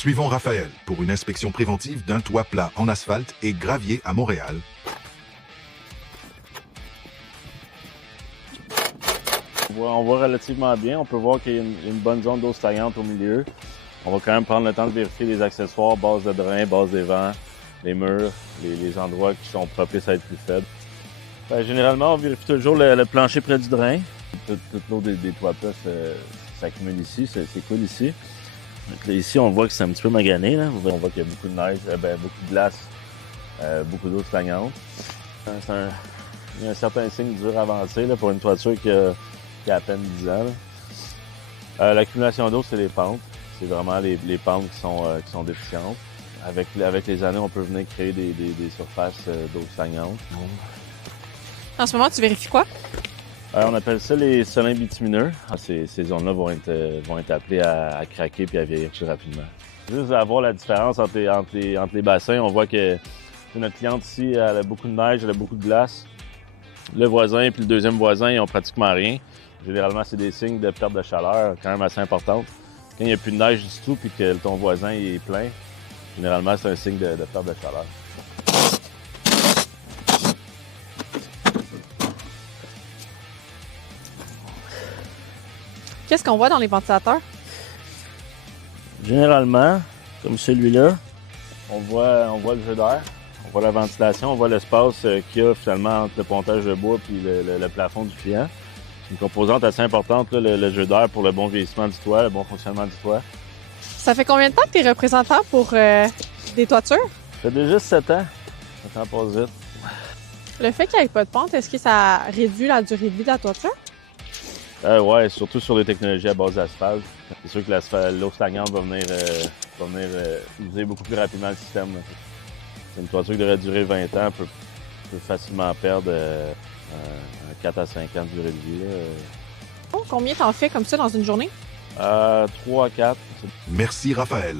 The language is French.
Suivons Raphaël pour une inspection préventive d'un toit plat en asphalte et gravier à Montréal. On voit relativement bien. On peut voir qu'il y a une bonne zone d'eau stagnante au milieu. On va quand même prendre le temps de vérifier les accessoires, base de drain, base des vents, les murs, les endroits qui sont propices à être plus faibles. Généralement, on vérifie toujours le plancher près du drain. Toute l'eau des toits plats s'accumule ici, c'est cool ici. Donc là, ici, on voit que c'est un petit peu magané. Là. On voit qu'il y a beaucoup de neige, beaucoup de glace, beaucoup d'eau stagnante. Il y a un certain signe dur avancé là, pour une toiture qui a à peine 10 ans. L'accumulation d'eau, c'est les pentes. C'est vraiment les pentes qui sont déficientes. Avec les années, on peut venir créer des surfaces d'eau stagnante. En ce moment, tu vérifies quoi? On appelle ça les solins bitumineux. Ces zones-là vont être appelées à craquer puis à vieillir plus rapidement. Juste à voir la différence entre les bassins, on voit que notre cliente ici, elle a beaucoup de neige, elle a beaucoup de glace. Le voisin et le deuxième voisin, ils n'ont pratiquement rien. Généralement, c'est des signes de perte de chaleur quand même assez importante. Quand il n'y a plus de neige du tout puis que ton voisin est plein, généralement, c'est un signe de perte de chaleur. Qu'est-ce qu'on voit dans les ventilateurs? Généralement, comme celui-là, on voit le jeu d'air, on voit la ventilation, on voit l'espace qu'il y a finalement entre le pontage de bois et le plafond du client. C'est une composante assez importante, là, le jeu d'air pour le bon vieillissement du toit, le bon fonctionnement du toit. Ça fait combien de temps que tu es représentant pour des toitures? Ça fait déjà 7 ans. Ça s'en passe vite. Le fait qu'il n'y ait pas de pente, est-ce que ça réduit la durée de vie de la toiture? Oui, surtout sur les technologies à base d'asphalte. C'est sûr que l'eau stagnante va venir user beaucoup plus rapidement le système. C'est une toiture qui devrait durer 20 ans, peut facilement perdre 4 à 5 ans de durée de vie. Combien t'en fais comme ça dans une journée? 3 à 4. Merci Raphaël.